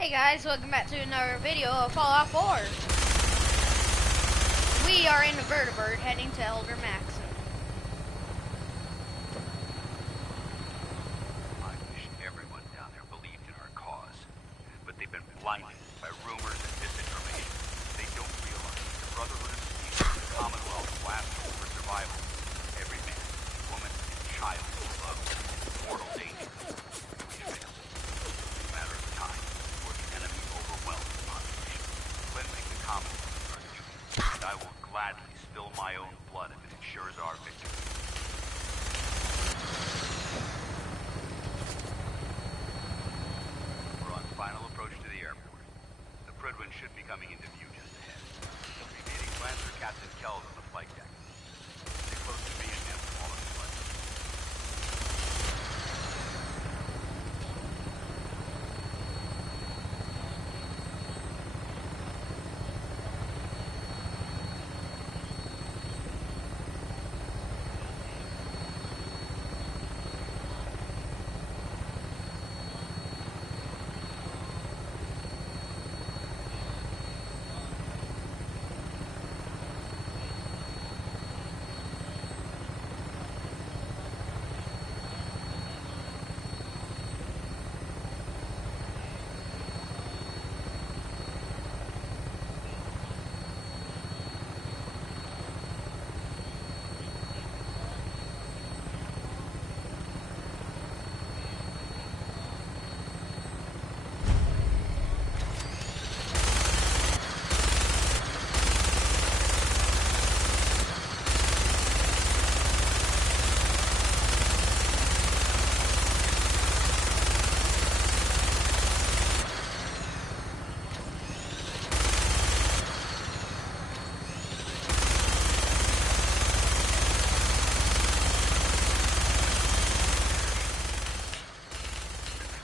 Hey guys, welcome back to another video of Fallout 4. We are in the Vertibird heading to Elder Maxon. I wish everyone down there believed in our cause, but they've been blinded by rumors and misinformation. They don't realize the Brotherhood of Steel and the Commonwealth's last hope for survival. Every man, woman, and child is loved in mortal danger. We fail. It's a matter of time before the enemy overwhelms the population. Cleansing the Commonwealth is our duty, and I will gladly spill my own blood if it ensures our victory. We're on final approach to the airport. The Prydwen should be coming into view just ahead. We'll be meeting Lancer Captain Kells on the flight deck. Stay close to me and him for all of his flight.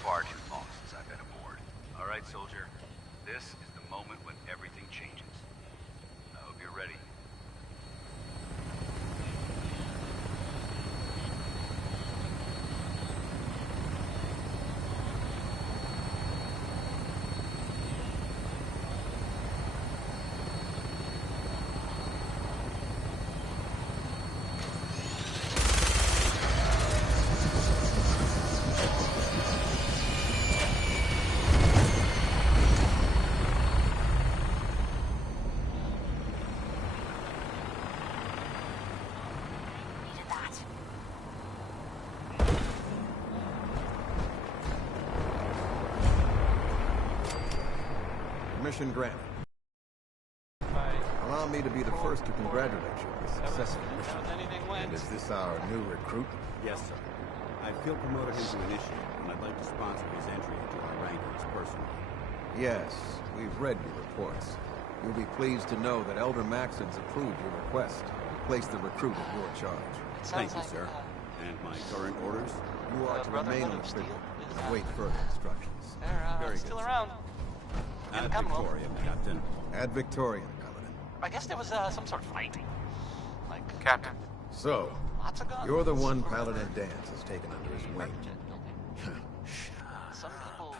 Far too long since I've been aboard. All right, soldier. This is the moment when everything changes. I hope you're ready. Mission granted. Allow me to be the first to congratulate you on the successful mission. And is this our new recruit? Yes, sir. I feel promoted into initiate, and I'd like to sponsor his entry into our rankings personally. Yes, we've read your reports. You'll be pleased to know that Elder Maxon's approved your request to place the recruit in your charge. Thank you, sir. And my current orders? You are to remain in the prison and wait further instructions. They're Very still good. around. Ad Commonwealth. Victoriam, Captain. Ad Victoriam, Paladin. I guess there was some sort of fight. Like, Captain. So, lots of guns. you're the one Paladin Danse has taken under his wing. Some people,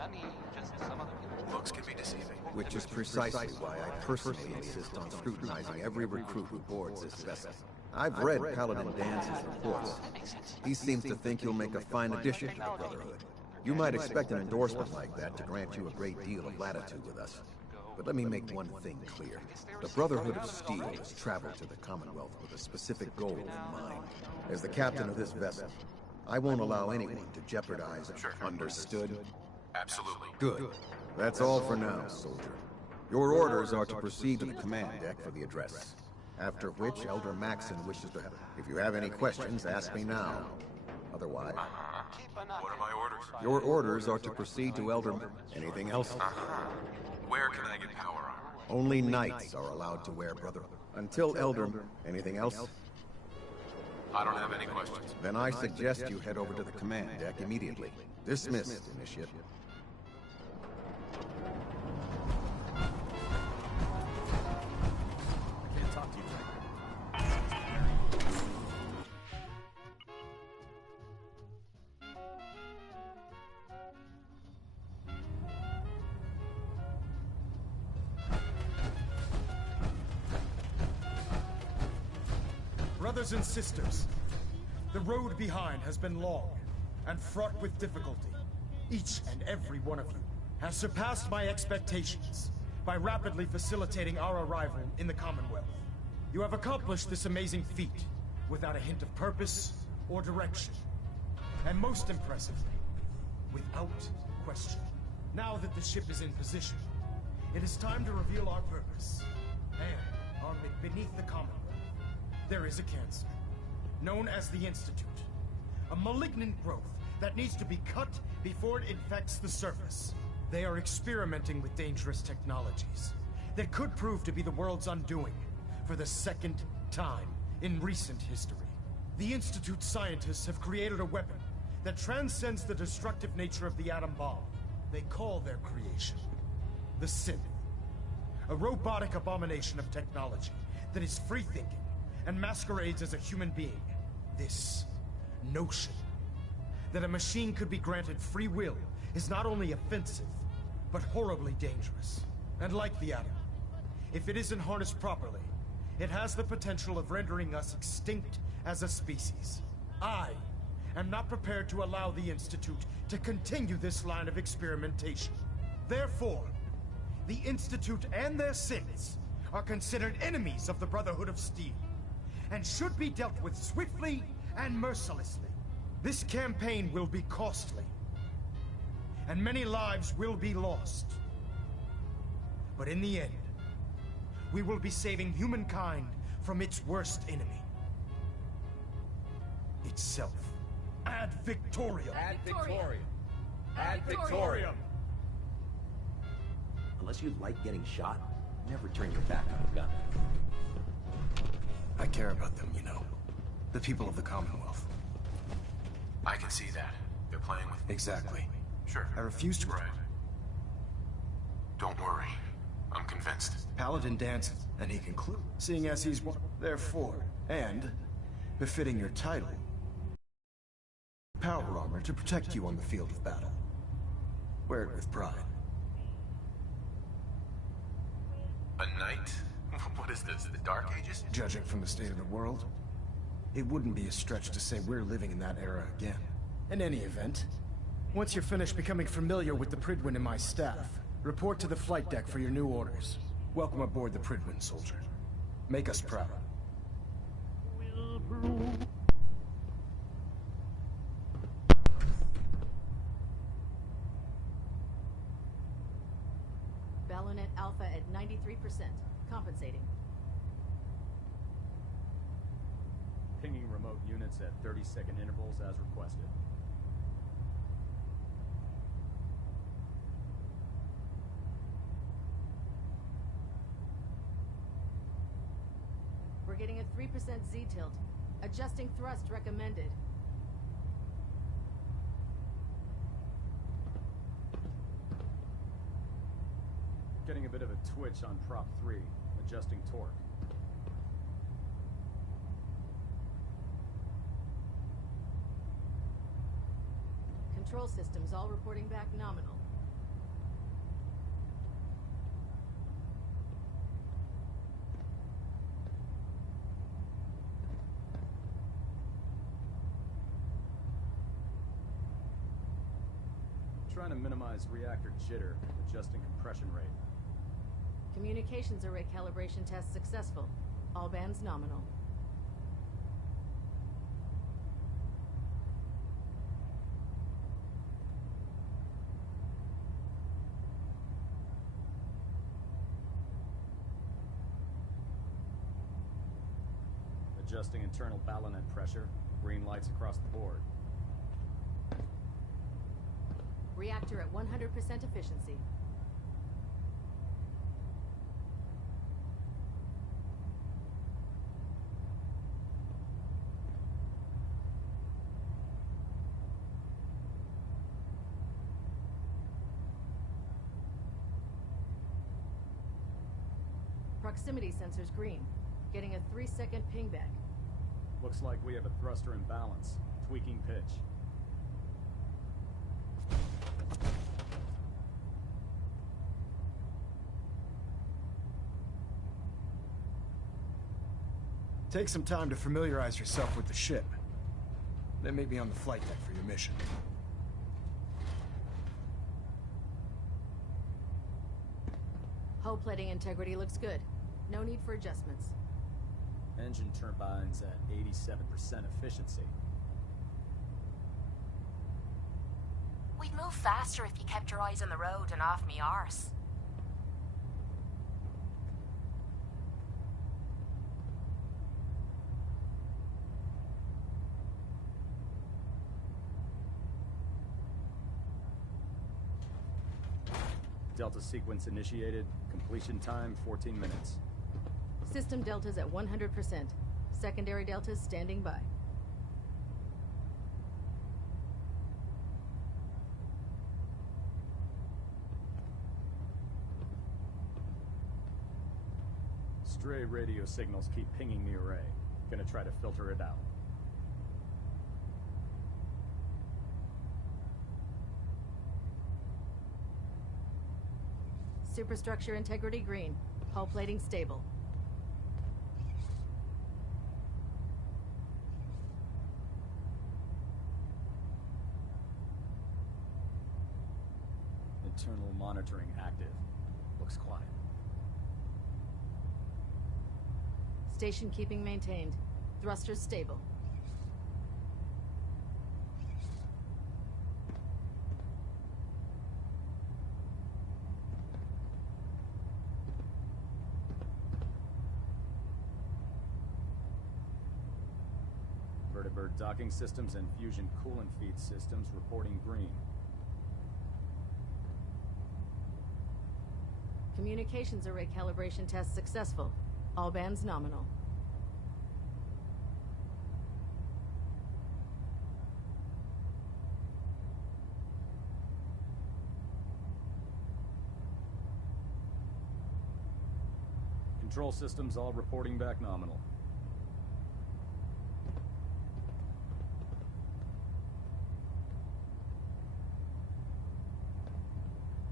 I mean, just some other people. Looks can be deceiving. Which is precisely why I personally insist on scrutinizing every recruit who boards this vessel. I've read Paladin Dance's reports. That makes sense. He seems to think you'll make a fine addition to the Brotherhood. You might expect an endorsement like that to grant you a great deal of latitude with us. But let me make one thing clear. The Brotherhood of Steel has traveled to the Commonwealth with a specific goal in mind. As the captain of this vessel, I won't allow anyone to jeopardize it. Understood? Absolutely. Good. That's all for now, soldier. Your orders are to proceed to the command deck for the address. After which, Elder Maxon wishes to have it. If you have any questions, ask me now. Otherwise, What are my orders? your orders are to proceed to Elder... Anything else? Where can I get power armor? Only knights are allowed to wear Brotherhood. Until Elder... Anything else? I don't have any questions. Then I suggest you head over to the command deck immediately. Dismissed, Initiate. Brothers and sisters, the road behind has been long and fraught with difficulty. Each and every one of you has surpassed my expectations by rapidly facilitating our arrival in the Commonwealth. You have accomplished this amazing feat without a hint of purpose or direction. And most impressively, without question. Now that the ship is in position, it is time to reveal our purpose. And beneath the Commonwealth, there is a cancer, known as the Institute. A malignant growth that needs to be cut before it infects the surface. They are experimenting with dangerous technologies that could prove to be the world's undoing for the second time in recent history. The Institute scientists have created a weapon that transcends the destructive nature of the atom bomb. They call their creation the Synth. A robotic abomination of technology that is free-thinking and masquerades as a human being. This notion that a machine could be granted free will is not only offensive, but horribly dangerous. And like the atom, if it isn't harnessed properly, it has the potential of rendering us extinct as a species. I am not prepared to allow the Institute to continue this line of experimentation. Therefore, the Institute and their synths are considered enemies of the Brotherhood of Steel, and should be dealt with swiftly and mercilessly. This campaign will be costly, and many lives will be lost. But in the end, we will be saving humankind from its worst enemy. Itself. Ad Victoriam! Ad Victoriam! Ad Victoriam! Unless you like getting shot, never turn your back on a gun. I care about them, you know. The people of the Commonwealth. I can see that. They're playing with... Exactly. Sure. I refuse to... Right. Don't worry. I'm convinced. Paladin dances, and he concludes, seeing as he's one. Therefore, and befitting your title, power armor to protect you on the field of battle. Wear it with pride. A knight? What is this, the Dark Ages? Judging from the state of the world, it wouldn't be a stretch to say we're living in that era again. In any event, once you're finished becoming familiar with the Prydwen and my staff, report to the flight deck for your new orders. Welcome aboard the Prydwen, soldier. Make us proud. Balonet Alpha at 93%. Compensating. Pinging remote units at 30-second intervals as requested. We're getting a 3% Z-tilt. Adjusting thrust recommended. Getting a bit of a twitch on prop 3. Adjusting torque. Control systems all reporting back nominal. Trying to minimize reactor jitter, adjusting compression rate. Communications array calibration test successful. All bands nominal. Adjusting internal Balonet pressure. Green lights across the board. Reactor at 100% efficiency. Proximity sensors green. Getting a 3-second ping back. Looks like we have a thruster imbalance. Tweaking pitch. Take some time to familiarize yourself with the ship. Then meet me on the flight deck for your mission. Hull plating integrity looks good. No need for adjustments. Engine turbines at 87% efficiency. We'd move faster if you kept your eyes on the road and off me arse. Delta sequence initiated. Completion time 14 minutes. System deltas at 100%. Secondary deltas standing by. Stray radio signals keep pinging the array. Gonna try to filter it out. Superstructure integrity green. Hull plating stable. Internal monitoring active. Looks quiet. Station keeping maintained. Thrusters stable. Vertibird docking systems and fusion coolant feed systems reporting green. Communications array calibration test successful. All bands nominal. Control systems all reporting back nominal.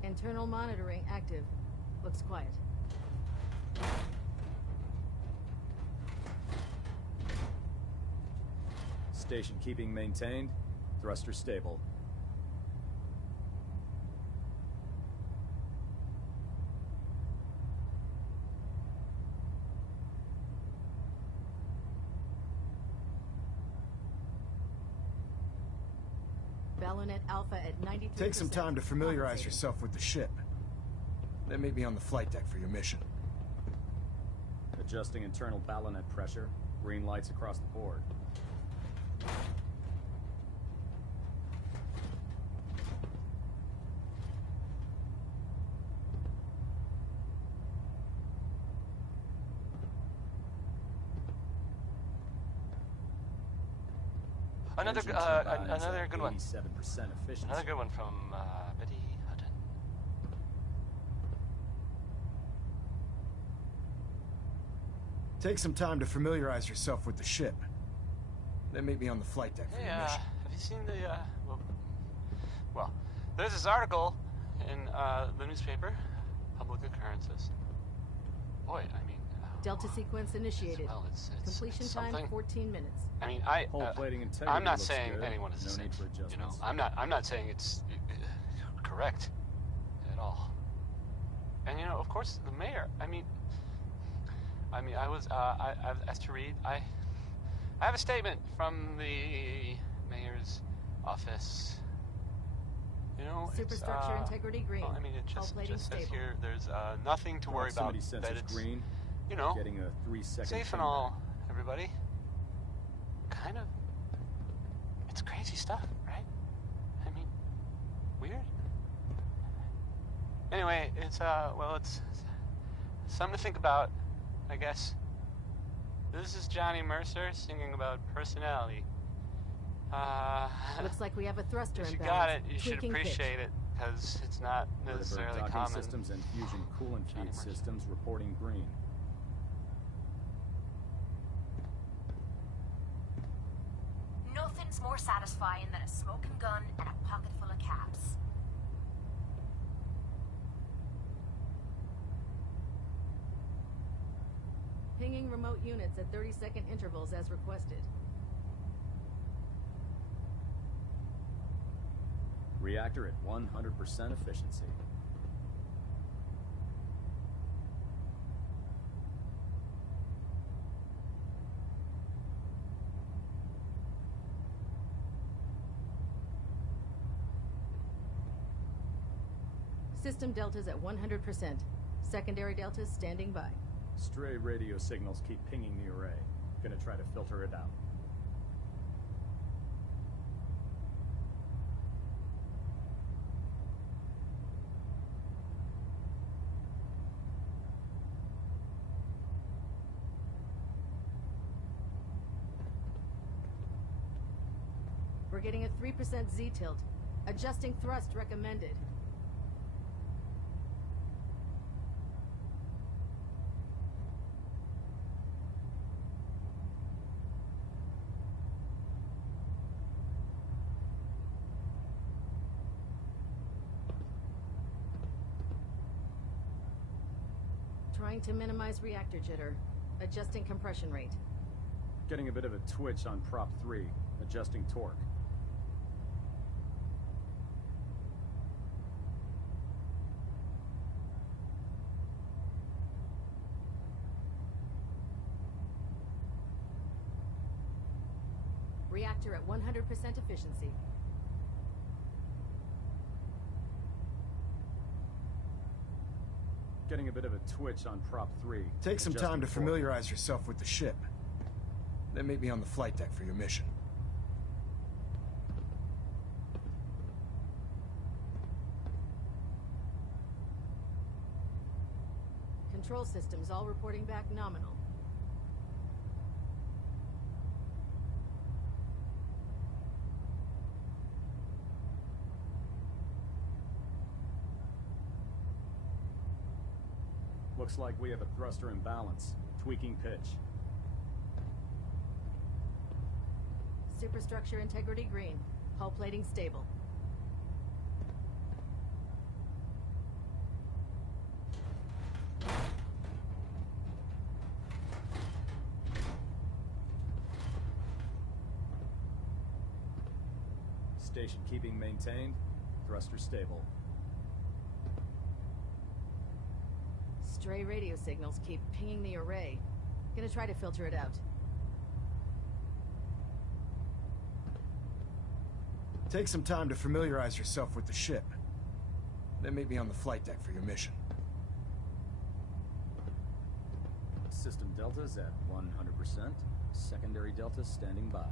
Internal monitoring active. Looks quiet. Station keeping maintained. Thruster stable. Balonet Alpha at 93%. Take some time to familiarize yourself with the ship. Then meet me on the flight deck for your mission. Adjusting internal balonet pressure. Green lights across the board. Another Engine turbines another at good one. 87% efficiency. Another good one from Betty Hutton. Take some time to familiarize yourself with the ship. Then meet me on the flight deck for Hey, your mission. have you seen the well, there's this article in the newspaper, Public Occurrences. Boy, I mean, Delta sequence initiated. well, it's Completion time something. 14 minutes. I mean, Hull plating integrity I'm not looks saying good. anyone is No a saint. need for You know, adjustments. I'm not saying it's correct at all. And you know, of course, the mayor. I mean, I was I've asked to read. I have a statement from the mayor's office. You know, Superstructure integrity green. well, I mean, it Hull just plating says stable. here there's nothing to worry about. Proximity That sensors it's green. you know Getting a 3-second safe and all, everybody. Kind of. It's crazy stuff, right? I mean, weird. Anyway, it's well, it's something to think about, I guess. This is Johnny Mercer singing about personality. Looks like we have a thruster If you imbalance. got it, you should Tweaking pitch. appreciate it, because it's not Vertibird necessarily docking common. systems and fusion coolant Johnny feed Mercer. systems reporting green. Nothing's more satisfying than a smoking gun and a pocket full of caps. Pinging remote units at 30-second intervals as requested. Reactor at 100% efficiency. System deltas at 100%. Secondary deltas standing by. Stray radio signals keep pinging the array. Gonna try to filter it out. We're getting a 3% Z-tilt. Adjusting thrust recommended. Trying to minimize reactor jitter. Adjusting compression rate. Getting a bit of a twitch on Prop 3. Adjusting torque. Reactor at 100% efficiency. Getting a bit of a twitch on Prop 3. Take some time to torque. familiarize yourself with the ship. Then meet me on the flight deck for your mission. Control systems all reporting back nominal. Looks like we have a thruster imbalance. Tweaking pitch. Superstructure integrity green. Hull plating stable. Station keeping maintained. Thruster stable. Stray radio signals keep pinging the array. Gonna try to filter it out. Take some time to familiarize yourself with the ship. Then meet me on the flight deck for your mission. System deltas at 100%. Secondary deltas standing by.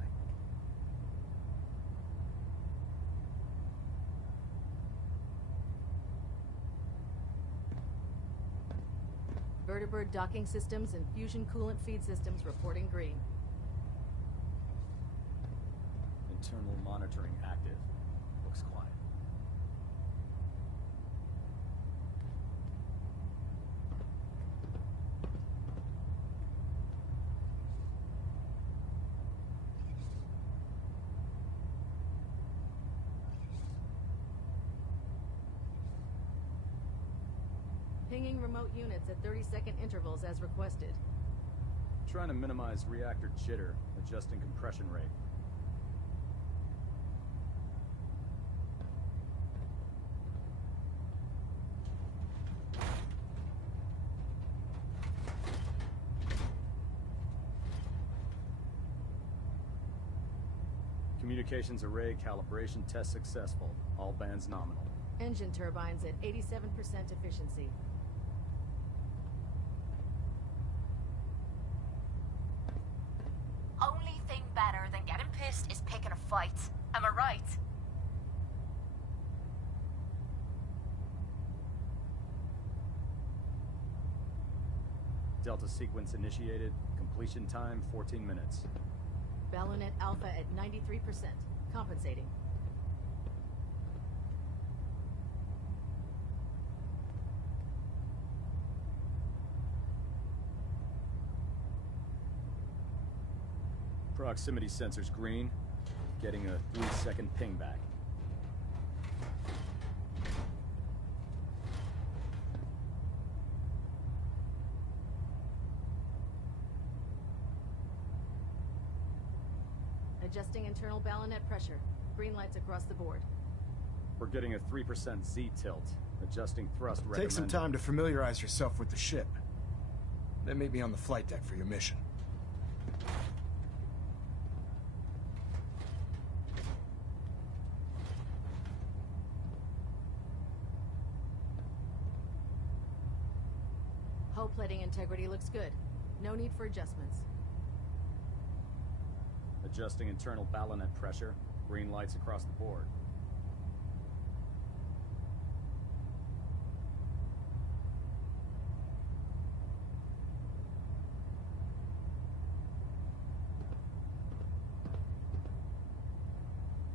Vertibird docking systems and fusion coolant feed systems reporting green. Internal monitoring active. Looks quiet. Pinging remote units at 30-second intervals as requested. Trying to minimize reactor jitter. Adjusting compression rate. Communications array calibration test successful. All bands nominal. Engine turbines at 87% efficiency. Only thing better than getting pissed is picking a fight. Am I right? Delta sequence initiated. Completion time 14 minutes. Ballonette Alpha at 93%. Compensating. Proximity sensors green. Getting a 3-second ping back. Adjusting internal ballonet pressure. Green lights across the board. We're getting a 3% Z tilt. Adjusting thrust recommended. Take some time to familiarize yourself with the ship. Then meet me on the flight deck for your mission. Hull plating integrity looks good. No need for adjustments. Adjusting internal ballonet pressure. Green lights across the board.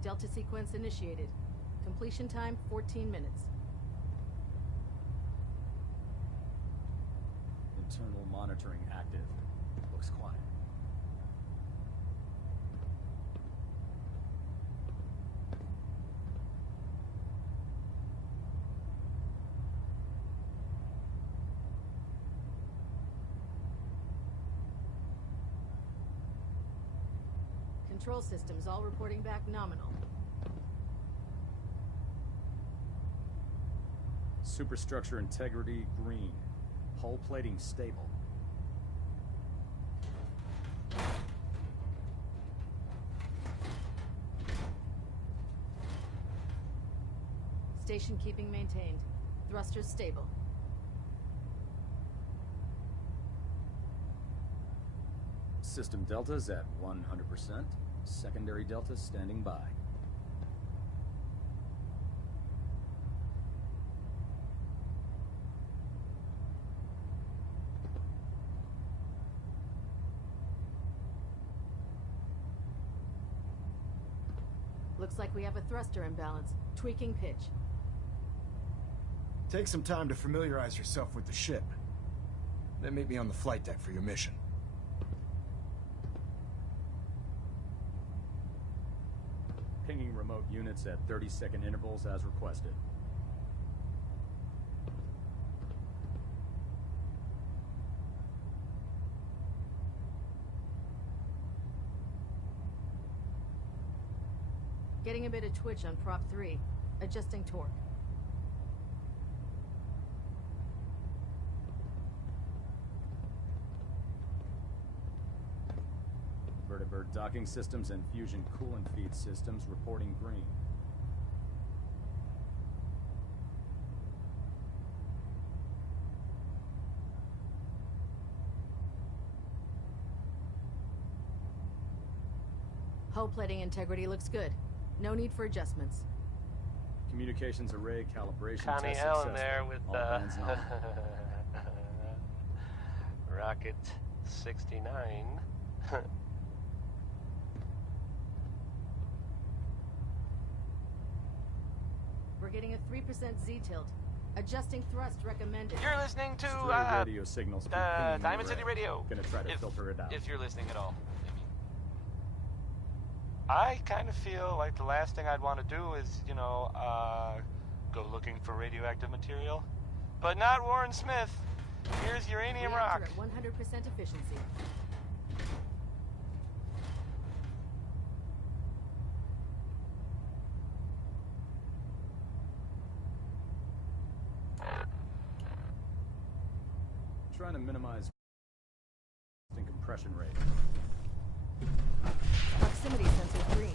Delta sequence initiated. Completion time 14 minutes. Internal monitoring active. Looks quiet. Control systems all reporting back nominal. Superstructure integrity green. Hull plating stable. Station keeping maintained. Thrusters stable. System deltas at 100%. Secondary deltas standing by. Looks like we have a thruster imbalance. Tweaking pitch. Take some time to familiarize yourself with the ship. Then meet me on the flight deck for your mission. Pinging remote units at 30-second intervals as requested. Getting a bit of twitch on prop 3. Adjusting torque. Vertibird docking systems and fusion coolant feed systems reporting green. Hull plating integrity looks good. No need for adjustments. Communications array calibration Connie test Allen successful. there with All hands on. Rocket 69. We're getting a 3% Z tilt. Adjusting thrust recommended. You're listening to Stray radio signals keep pinging Diamond the City array. Radio. Gonna try to filter it out. If you're listening at all. I kind of feel like the last thing I'd want to do is, you know, go looking for radioactive material. But not Warren Smith. Here's uranium rock. Reactor at 100% efficiency. Trying to minimize compression rate. Proximity sensor green.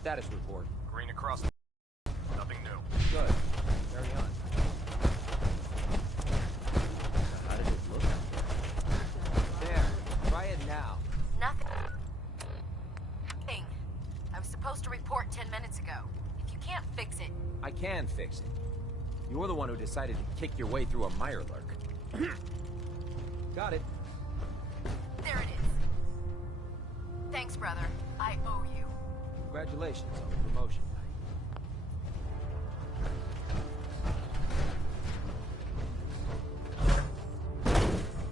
Status report. Green across. Nothing new. Good. Carry on. How did it look out there? There. Try it now. Nothing. I was supposed to report 10 minutes ago. If you can't fix it... I can fix it. You're the one who decided to kick your way through a Mirelurk. Got it. There it is. Thanks, brother. I owe you. Congratulations on the promotion.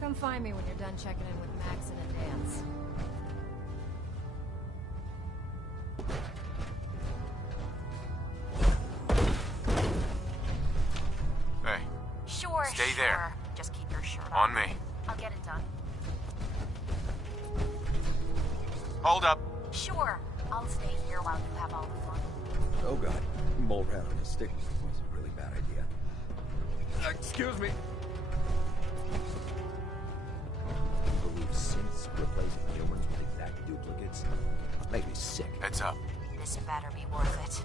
Come find me when you're done checking in with Max and a dance. Stay there. Sure. Just keep your shirt On me. I'll get it done. Hold up. Sure. I'll stay here while you have all the fun. Oh god, mole rat on a stick was a really bad idea. Excuse me. You believe synths replacing humans with exact duplicates? Makes me sick. Heads up. This better be worth it.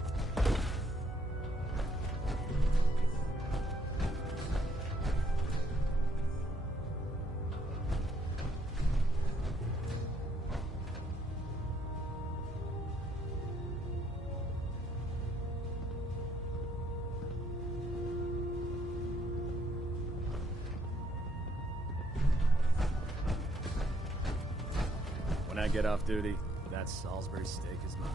When I get off duty, that Salisbury steak is mine.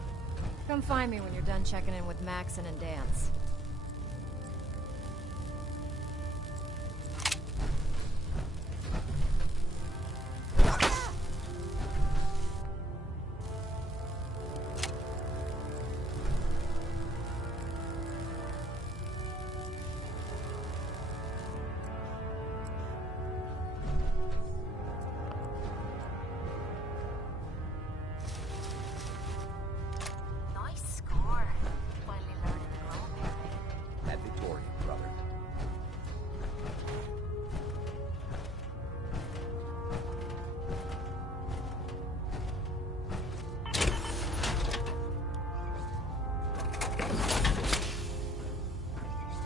Come find me when you're done checking in with Maxon and Dance.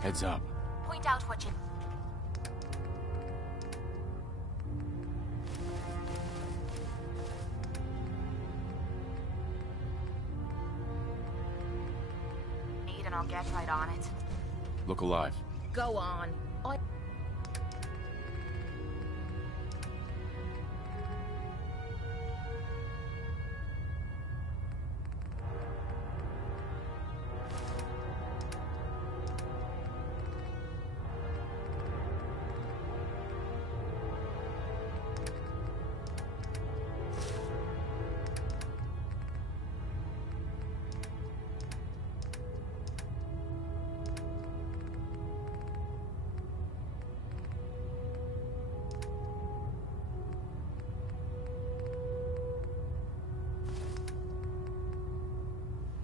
Heads up. Point out what you... need and I'll get right on it. Look alive. Go on.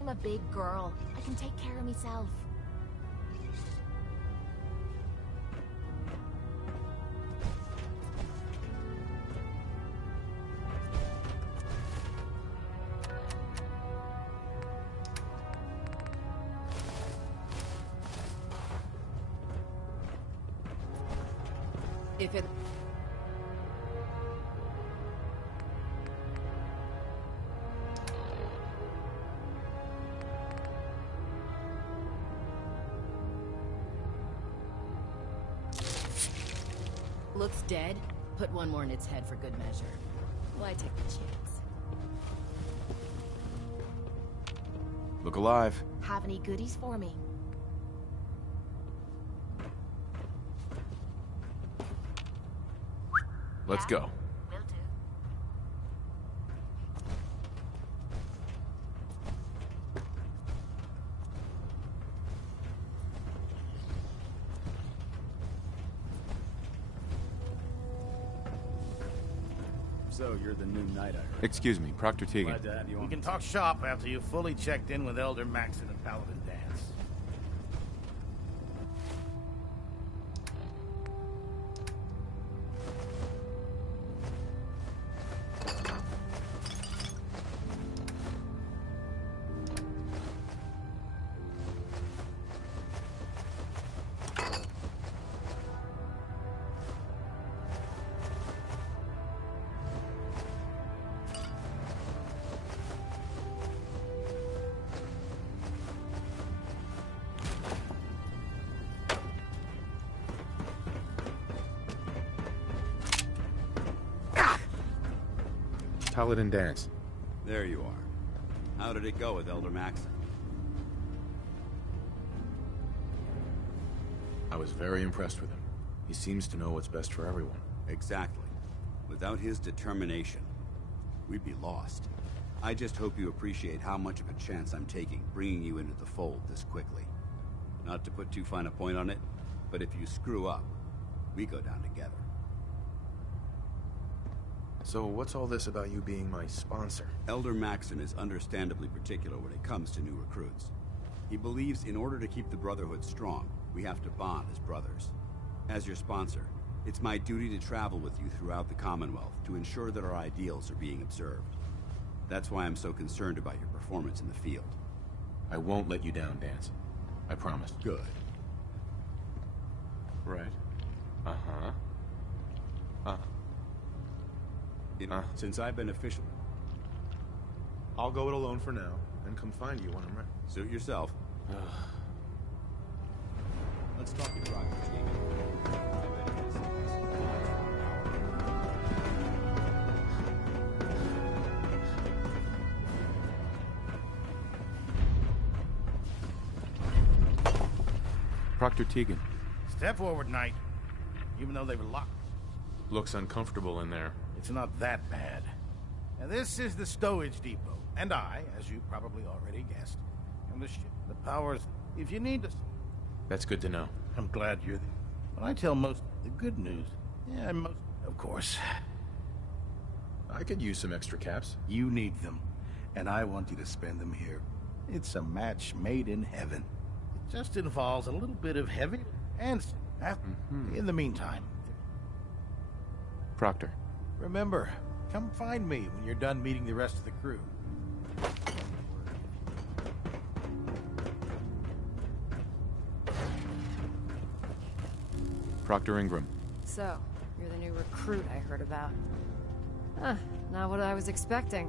I'm a big girl. I can take care of myself. If it... looks dead, put one more in its head for good measure. Why take the chance? Look alive. Have any goodies for me? Let's go. Will do. So, you're the new knight, I heard. Excuse me, Proctor Teagan. Glad to have you on. We can talk shop after you've fully checked in with Elder Maxon and Paladin Dance. Paladin Dance. There you are. How did it go with Elder Maxon? I was very impressed with him. He seems to know what's best for everyone. Exactly. Without his determination, we'd be lost. I just hope you appreciate how much of a chance I'm taking bringing you into the fold this quickly. Not to put too fine a point on it, but if you screw up, We go down together. So what's all this about you being my sponsor? Elder Maxson is understandably particular when it comes to new recruits. He believes in order to keep the Brotherhood strong, we have to bond as brothers. As your sponsor, it's my duty to travel with you throughout the Commonwealth to ensure that our ideals are being observed. That's why I'm so concerned about your performance in the field. I won't let you down, Danse. I promise. Good. Right. Uh-huh. Since I've been official... I'll go it alone for now, and come find you when I'm ready. Suit yourself. Let's talk to Proctor Tegan. Proctor Tegan. Step forward, Knight. Even though they were locked. Looks uncomfortable in there. It's not that bad. Now, this is the stowage depot, and I, as you probably already guessed, am the ship. The powers, if you need to... That's good to know. I'm glad you're there. When I tell most the good news, of course. I could use some extra caps. You need them, and I want you to spend them here. It's a match made in heaven. It just involves a little bit of heavy and... In the meantime... Proctor. Remember, come find me when you're done meeting the rest of the crew. Proctor Ingram. So, you're the new recruit I heard about. Huh, not what I was expecting.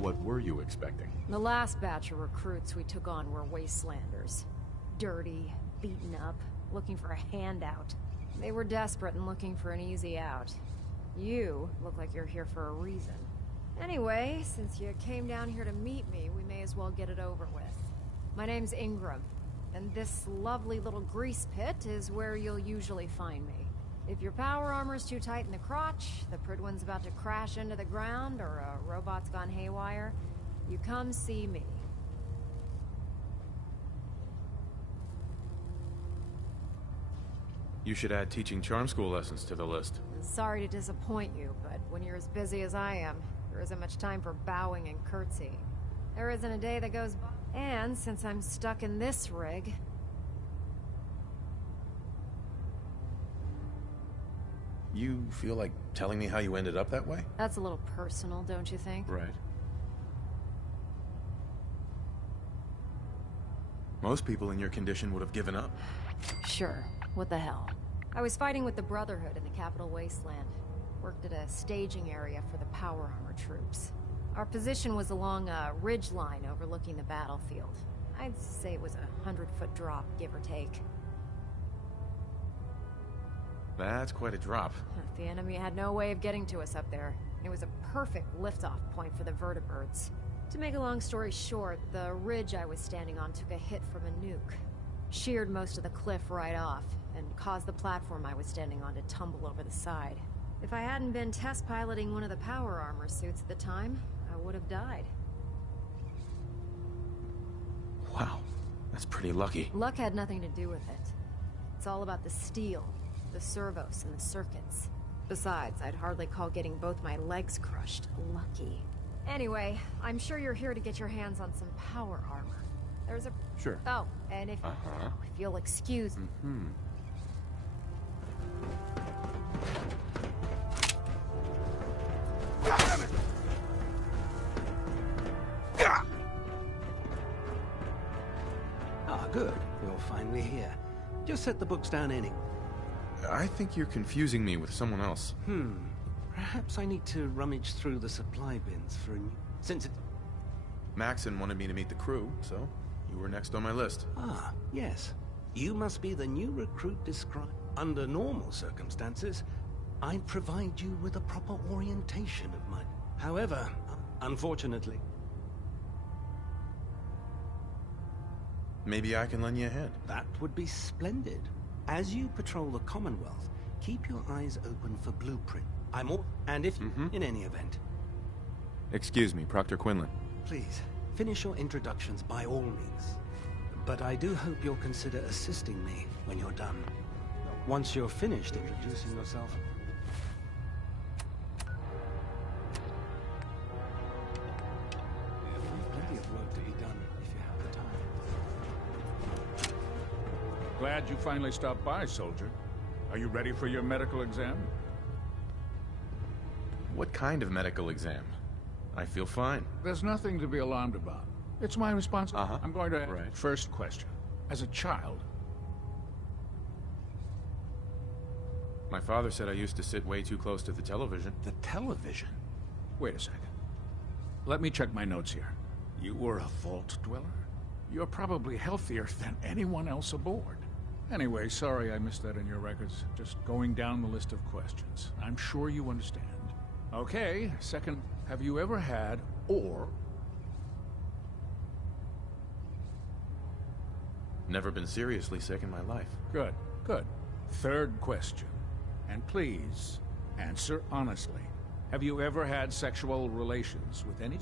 What were you expecting? The last batch of recruits we took on were wastelanders. Dirty, beaten up, looking for a handout. They were desperate and looking for an easy out. You look like you're here for a reason. Anyway, since you came down here to meet me, we may as well get it over with. My name's Ingram, and this lovely little grease pit is where you'll usually find me. If your power armor's too tight in the crotch, the Prydwen's about to crash into the ground, or a robot's gone haywire, you come see me. You should add teaching charm school lessons to the list. Sorry to disappoint you, but when you're as busy as I am, there isn't much time for bowing and curtsying. There isn't a day that goes by. And since I'm stuck in this rig... You feel like telling me how you ended up that way? That's a little personal, don't you think? Right. Most people in your condition would have given up. Sure. What the hell? I was fighting with the Brotherhood in the Capital Wasteland. Worked at a staging area for the power armor troops. Our position was along a ridge line overlooking the battlefield. I'd say it was a 100-foot drop, give or take. That's quite a drop. The enemy had no way of getting to us up there. It was a perfect liftoff point for the vertibirds. To make a long story short, the ridge I was standing on took a hit from a nuke. Sheared most of the cliff right off, and caused the platform I was standing on to tumble over the side. If I hadn't been test piloting one of the power armor suits at the time, I would have died. Wow, that's pretty lucky. Luck had nothing to do with it. It's all about the steel, the servos, and the circuits. Besides, I'd hardly call getting both my legs crushed lucky. Anyway, I'm sure you're here to get your hands on some power armor. There's a... Sure. Oh, and if you'll excuse... Ah, good. You're finally here. Just set the books down anyway. I think you're confusing me with someone else. Perhaps I need to rummage through the supply bins for a new... Since it... Maxson wanted me to meet the crew, so you were next on my list. Ah, yes. You must be the new recruit described. Under normal circumstances, I'd provide you with a proper orientation of mine. However, unfortunately... Maybe I can lend you a hand. That would be splendid. As you patrol the Commonwealth, keep your eyes open for blueprint. And if in any event... Excuse me, Proctor Quinlan. Please, finish your introductions by all means. but I do hope you'll consider assisting me when you're done. Once you're finished introducing yourself. There's plenty of work to be done if you have the time. Glad you finally stopped by, soldier. Are you ready for your medical exam? What kind of medical exam? I feel fine. There's nothing to be alarmed about. It's my responsibility. Uh-huh. I'm going to ask Right. first question. As a child, My father said I used to sit way too close to the television. the television. Wait a second. Let me check my notes here. You were a vault dweller? You're probably healthier than anyone else aboard. Anyway, sorry I missed that in your records. Just going down the list of questions. I'm sure you understand. Okay, second, have you ever had, or... Never been seriously sick in my life. Good, good. Third question. And please, answer honestly. Have you ever had sexual relations with any...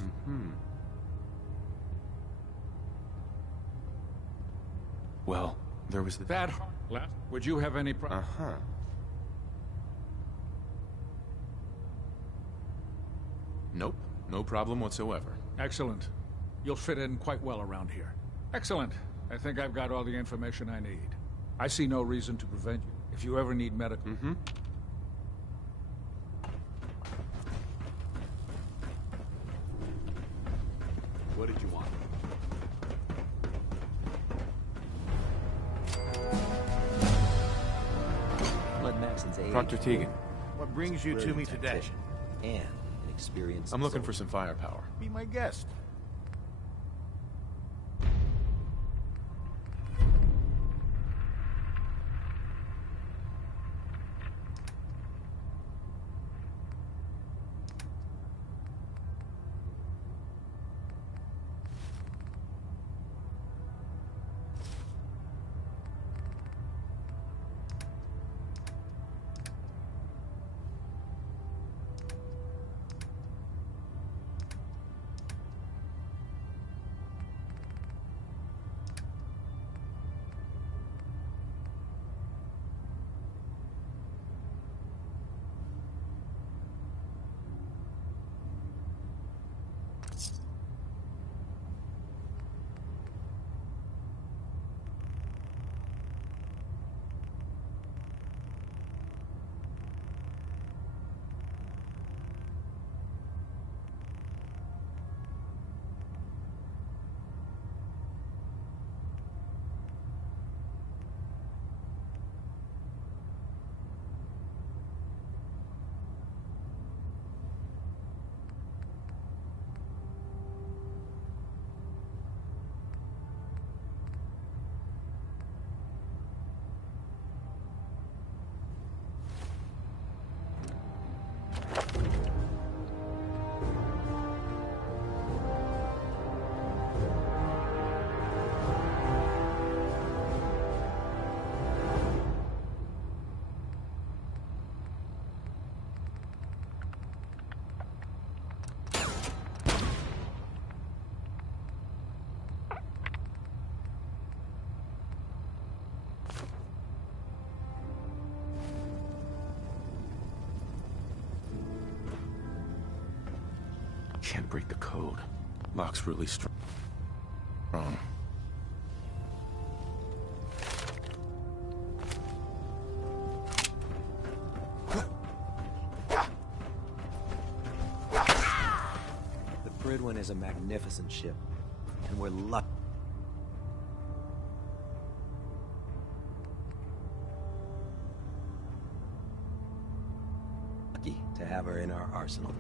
Well, there was the... That... Would you have any Uh-huh. Nope. No problem whatsoever. Excellent. You'll fit in quite well around here. Excellent. I think I've got all the information I need. I see no reason to prevent you. If you ever need medical... What did you want? Blood Maxon's age. Proctor Tegan. What brings you to me today? Tactician and an experienced I'm looking for soldier. some firepower. Be my guest. Can't break the code. Lock's really strong. The Prydwen is a magnificent ship, and we're lucky to have her in our arsenal.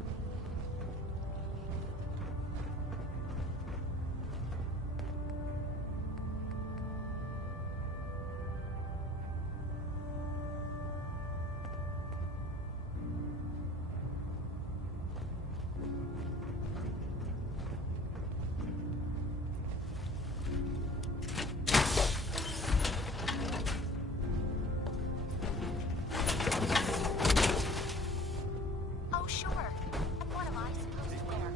Oh, sure. And what am I supposed to wear?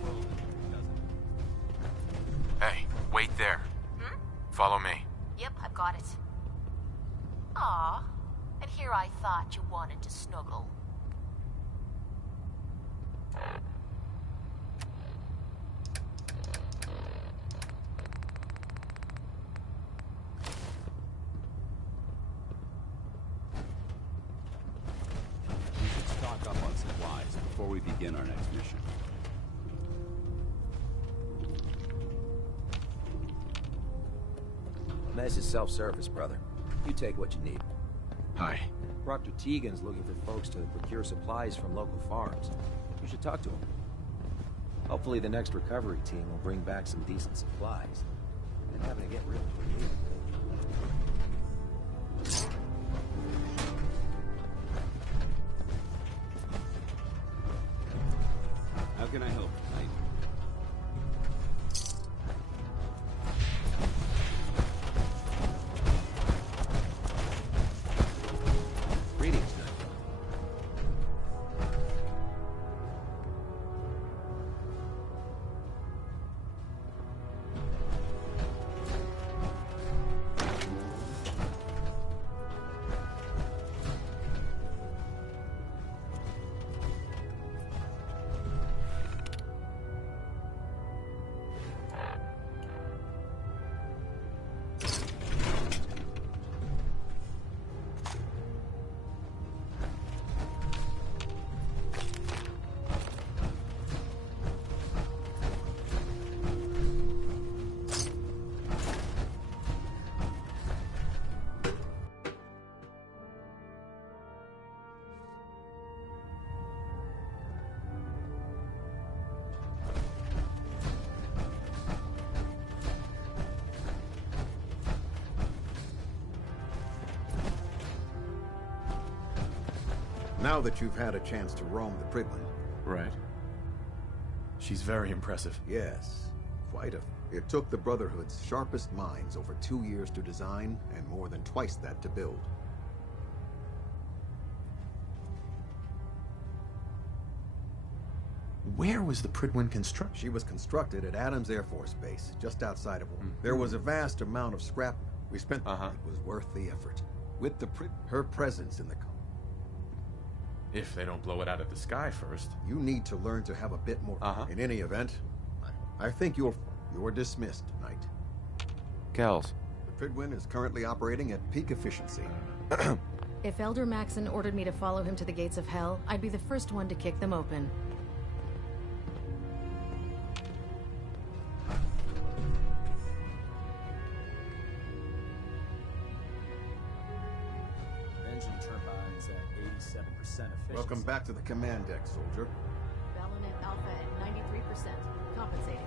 Hey, wait there. Follow me. Yep, I've got it. Aw, and here I thought you wanted to snuggle. We should stock up on supplies before we begin our next mission. This is self-service, brother. You take what you need. Hi. Proctor Tegan's looking for folks to procure supplies from local farms. You should talk to him. Hopefully the next recovery team will bring back some decent supplies. And having to get real creative. How can I help tonight? Greetings, Knight. Now that you've had a chance to roam the Prydwen. Right. She's very impressive. Yes, quite a... It took the Brotherhood's sharpest minds over 2 years to design, and more than twice that to build. Where was the Prydwen constructed? She was constructed at Adams Air Force Base, just outside of... There was a vast amount of scrap we spent. It was worth the effort. With the her presence in the... If they don't blow it out of the sky first. You need to learn to have a bit more... In any event, I think you're dismissed, Knight. Kells. The Prydwen is currently operating at peak efficiency. If Elder Maxon ordered me to follow him to the gates of hell, I'd be the first one to kick them open. Engine turbines at 87% efficiency. Welcome back to the command deck, soldier. Ballonette Alpha at 93%. Compensating.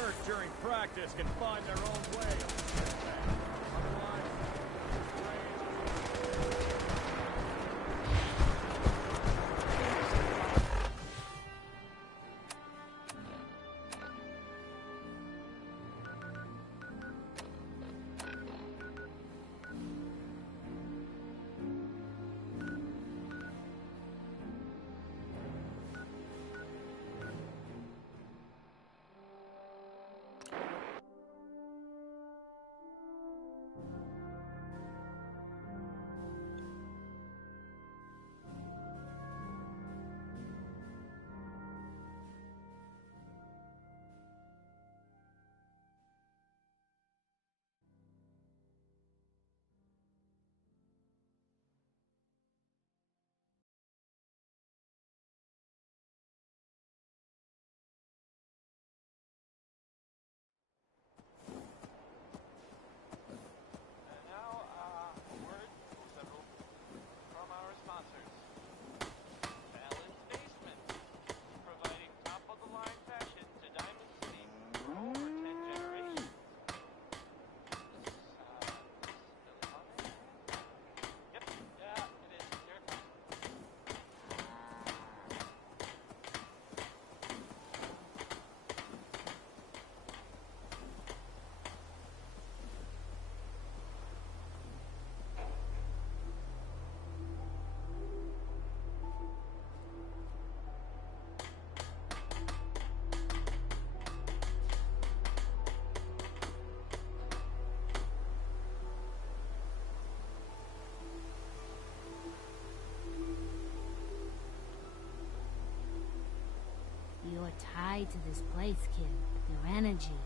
hurt during practice can find their own way. Otherwise, You're tied to this place, kid. Your energy.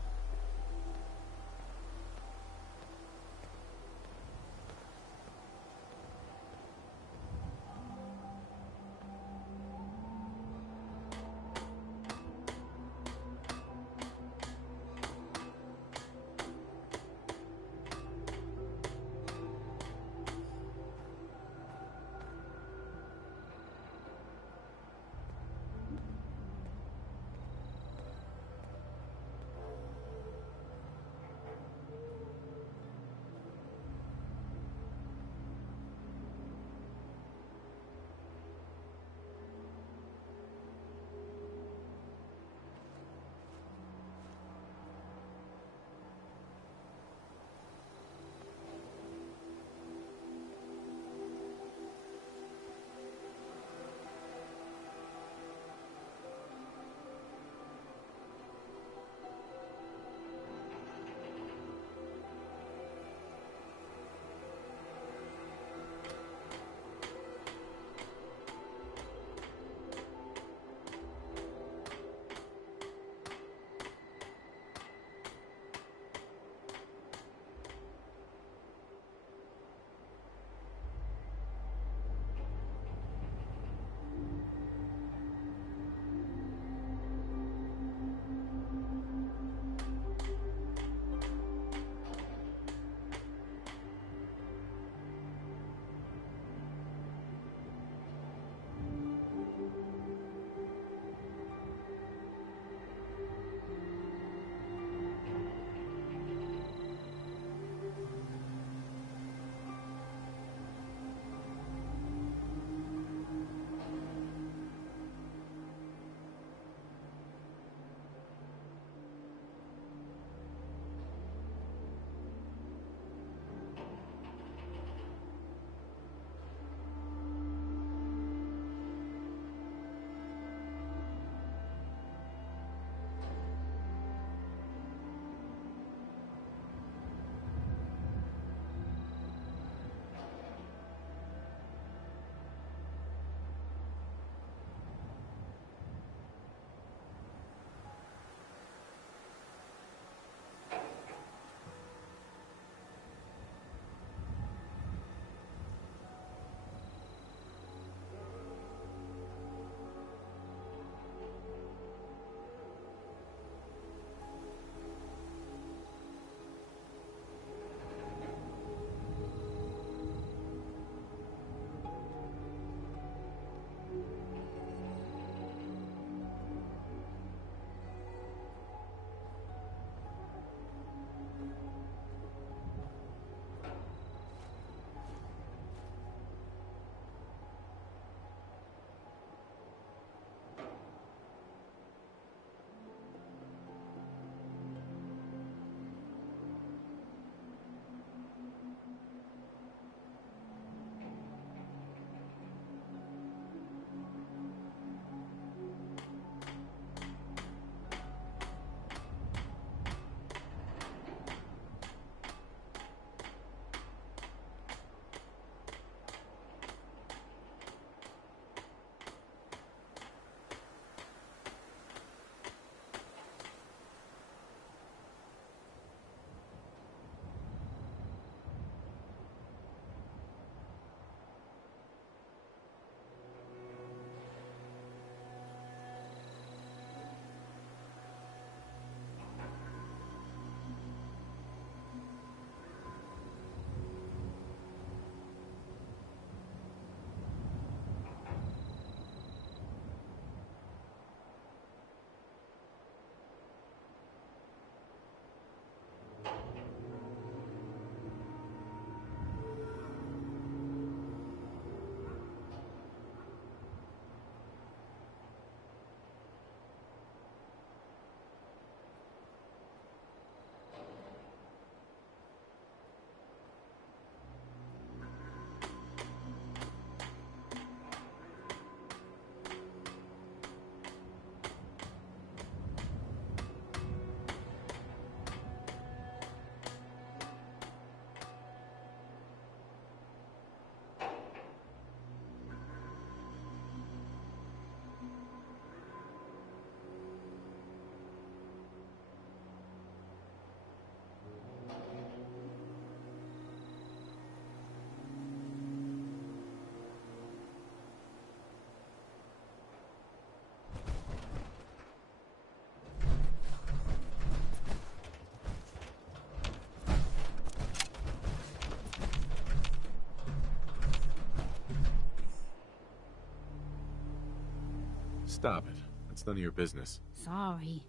Stop it. It's none of your business. Sorry.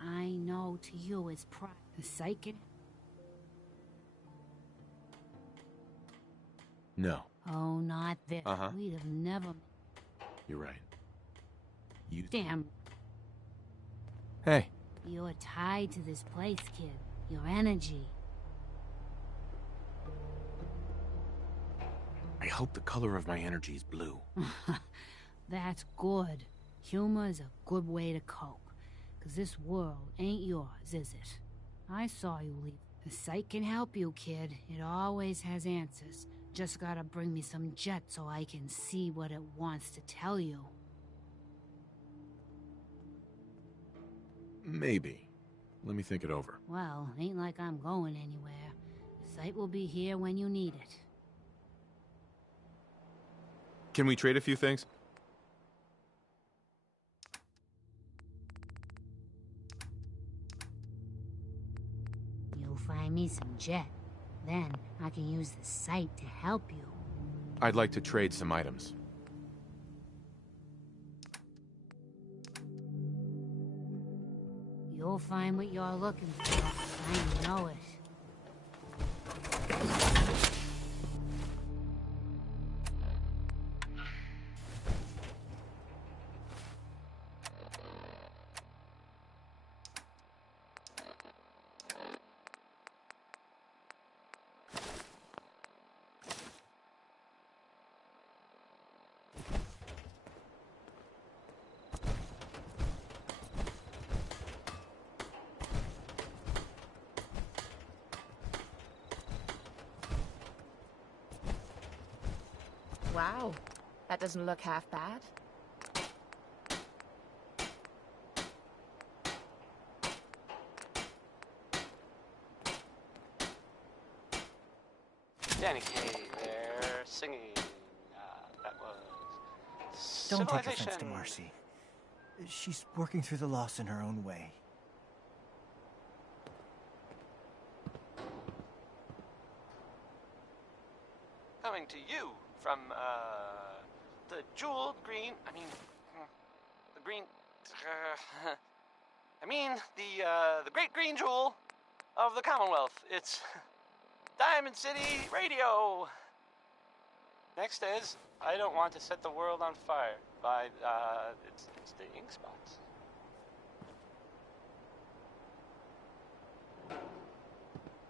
I know to you it's private. The psychic? No. Oh, not this. Uh-huh. We'd have never... You're right. You... Damn. Hey. You're tied to this place, kid. Your energy. I hope the color of my energy is blue. That's good. Humor is a good way to cope. 'Cause this world ain't yours, is it? I saw you leave. The site can help you, kid. It always has answers. Just gotta bring me some jet so I can see what it wants to tell you. Maybe. Let me think it over. Well, ain't like I'm going anywhere. The site will be here when you need it. Can we trade a few things? You'll find me some jet. Then I can use the site to help you. I'd like to trade some items. You'll find what you're looking for. I know it. Wow, that doesn't look half bad. Danny Kaye there, singing. That was... Don't take offense to Civilization. Marcy. She's working through the loss in her own way. Coming to you from, the jeweled green, the green, the great green jewel of the Commonwealth. It's Diamond City Radio. Next is, I don't want to set the world on fire by, it's the ink spots.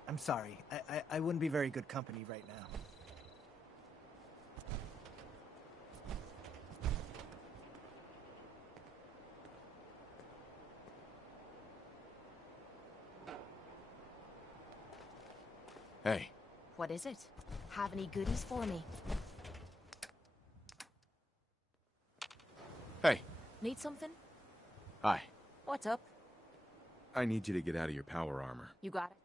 I'm sorry. I wouldn't be very good company right now. Hey. What is it? Have any goodies for me? Hey. Need something? Hi. What's up? I need you to get out of your power armor. You got it.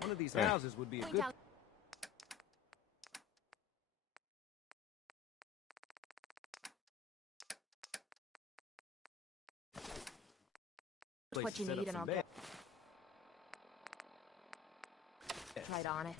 One of these Hey. houses would be a good... place What to you set need up and some I'll bed. get right on it.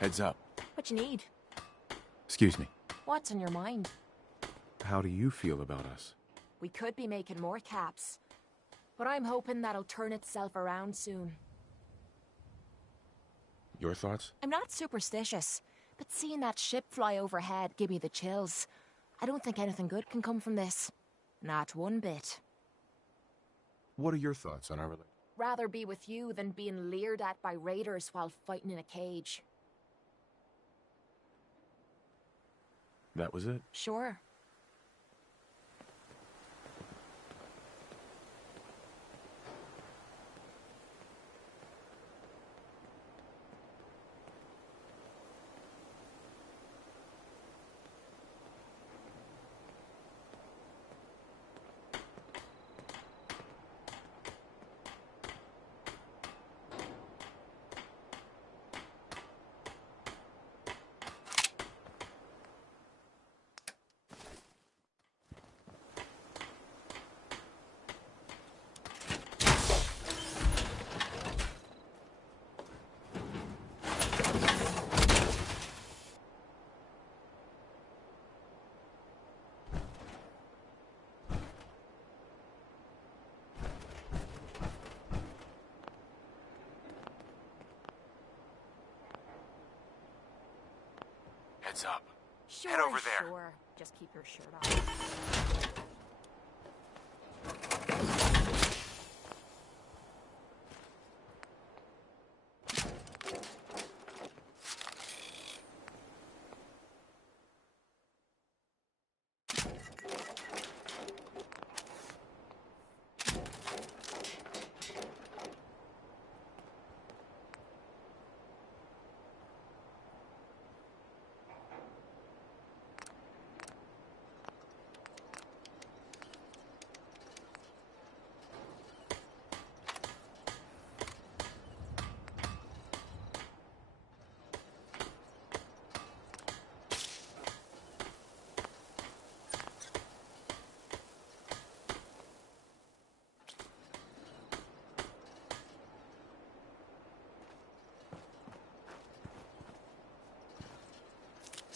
Heads up. What you need? Excuse me. What's on your mind? How do you feel about us? We could be making more caps. But I'm hoping that'll turn itself around soon. Your thoughts? I'm not superstitious, but seeing that ship fly overhead gave me the chills. I don't think anything good can come from this. Not one bit. What are your thoughts on our relationship? Rather be with you than being leered at by raiders while fighting in a cage. That was it? Sure. What's up? Sure, Head over there. Sure. Just keep your shirt off.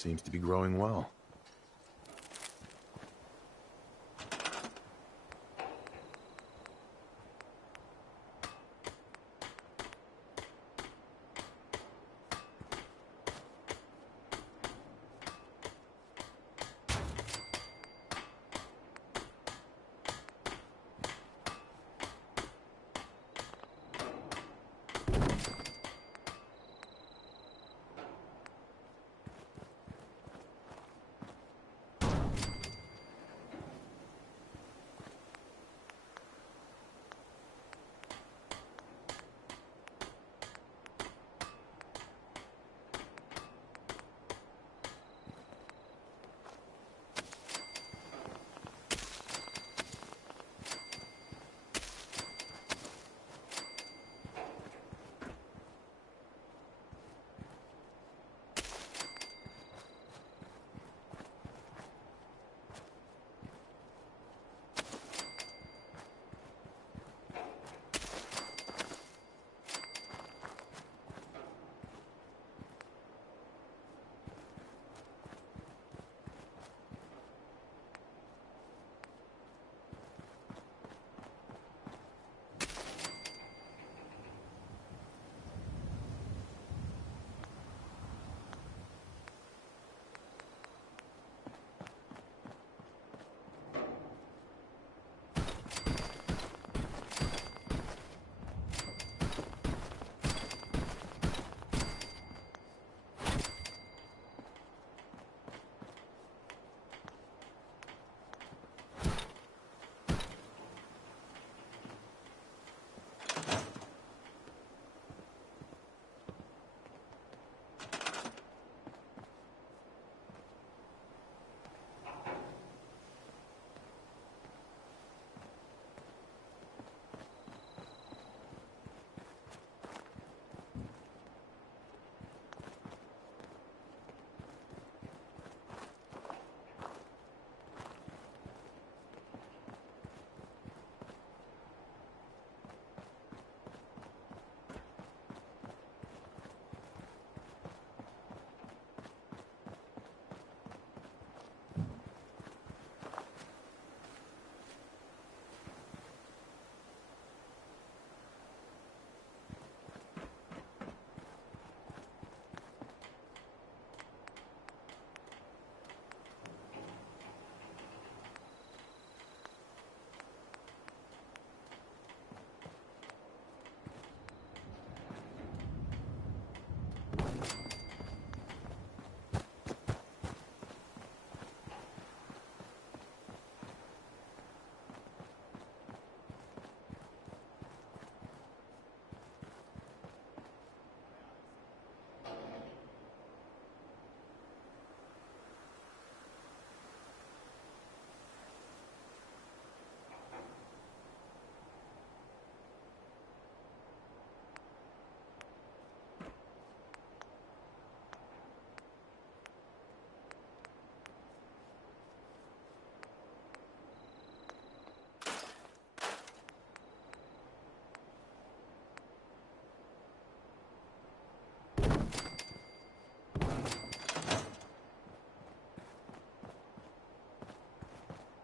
Seems to be growing well.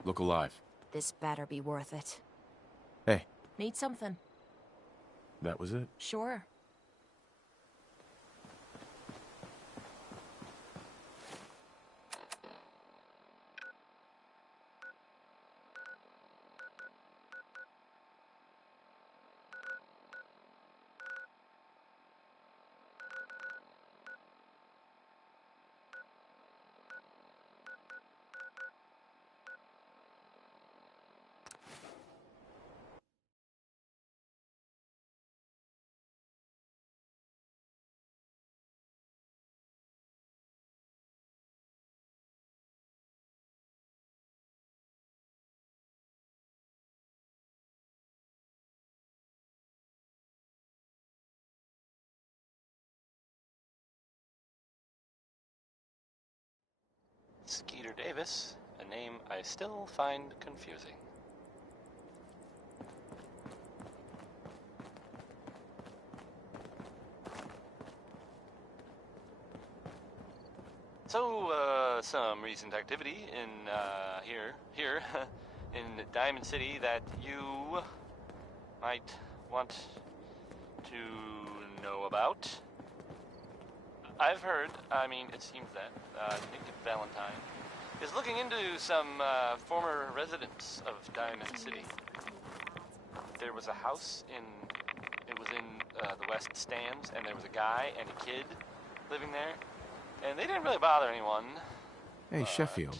Look alive. This better be worth it. Hey, Need something? that was it? Sure. Skeeter Davis, a name I still find confusing. So, some recent activity in, here, in Diamond City that you might want to know about. I've heard, it seems that Nick Valentine is looking into some former residents of Diamond City. There was a house it was in the West Stands, and there was a guy and a kid living there, and they didn't really bother anyone. Hey, Sheffield.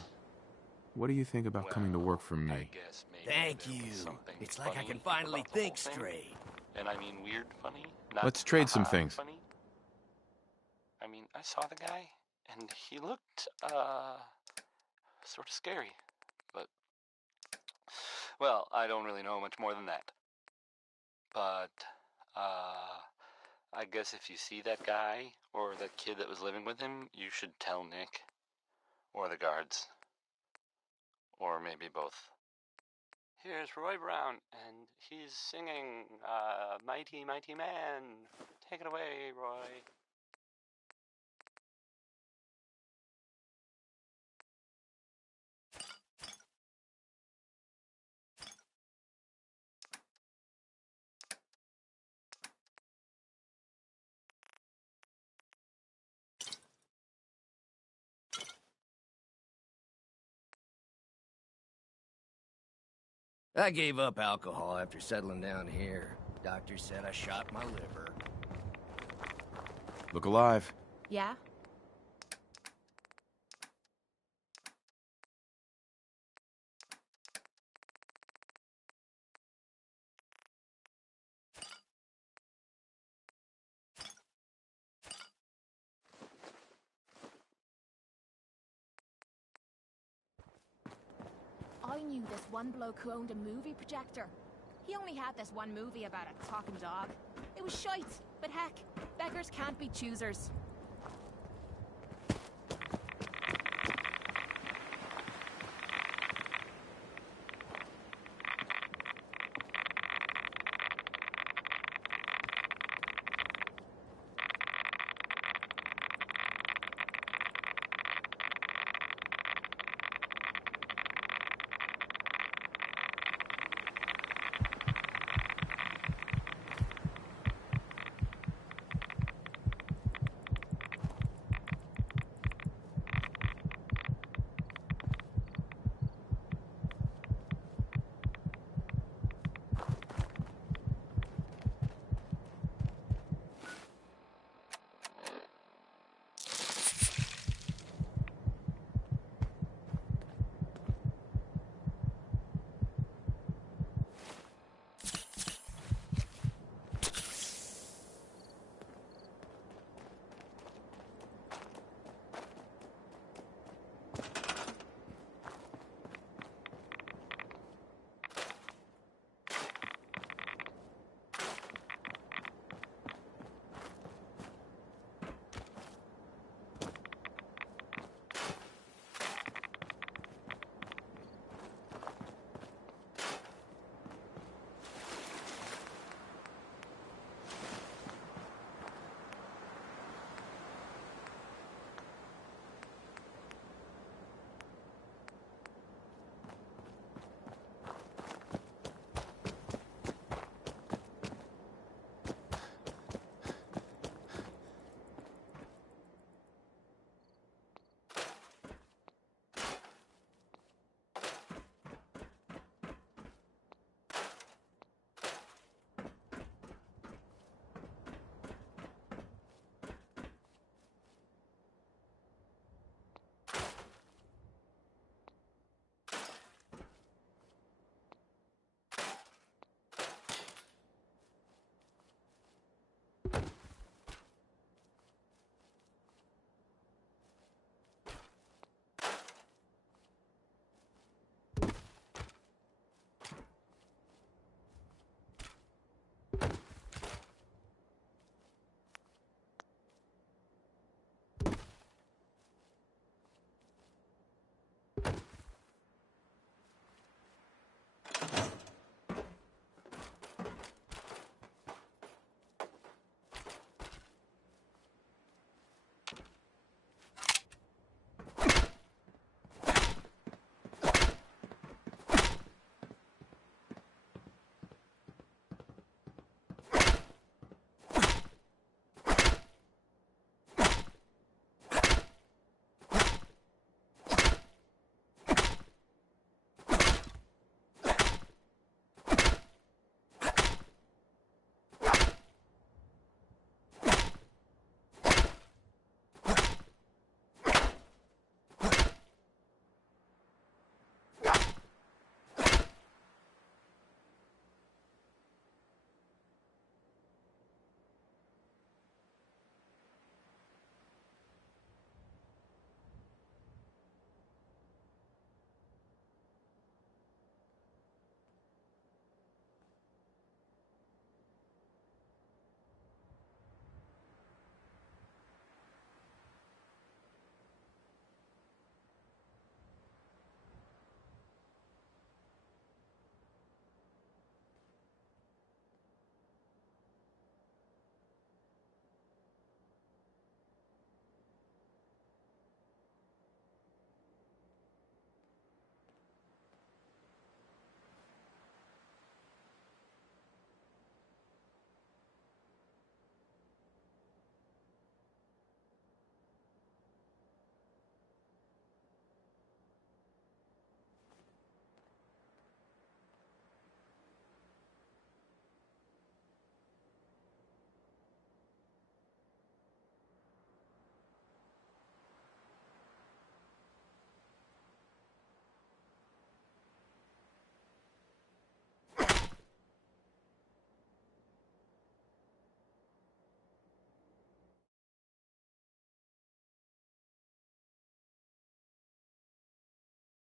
What do you think about coming to work for me? Thank you. It's like I can finally think straight. And I mean weird funny. Let's trade some things. Funny. I saw the guy, and he looked, sort of scary. But, well, I don't really know much more than that. But, I guess if you see that guy, or that kid that was living with him, you should tell Nick. Or the guards. Or maybe both. Here's Roy Brown, and he's singing, Mighty, Mighty Man. Take it away, Roy. I gave up alcohol after settling down here. Doctor said I shot my liver. Look alive. Yeah? I knew this one bloke who owned a movie projector. He only had this one movie about a talking dog. It was shite, but heck, beggars can't be choosers.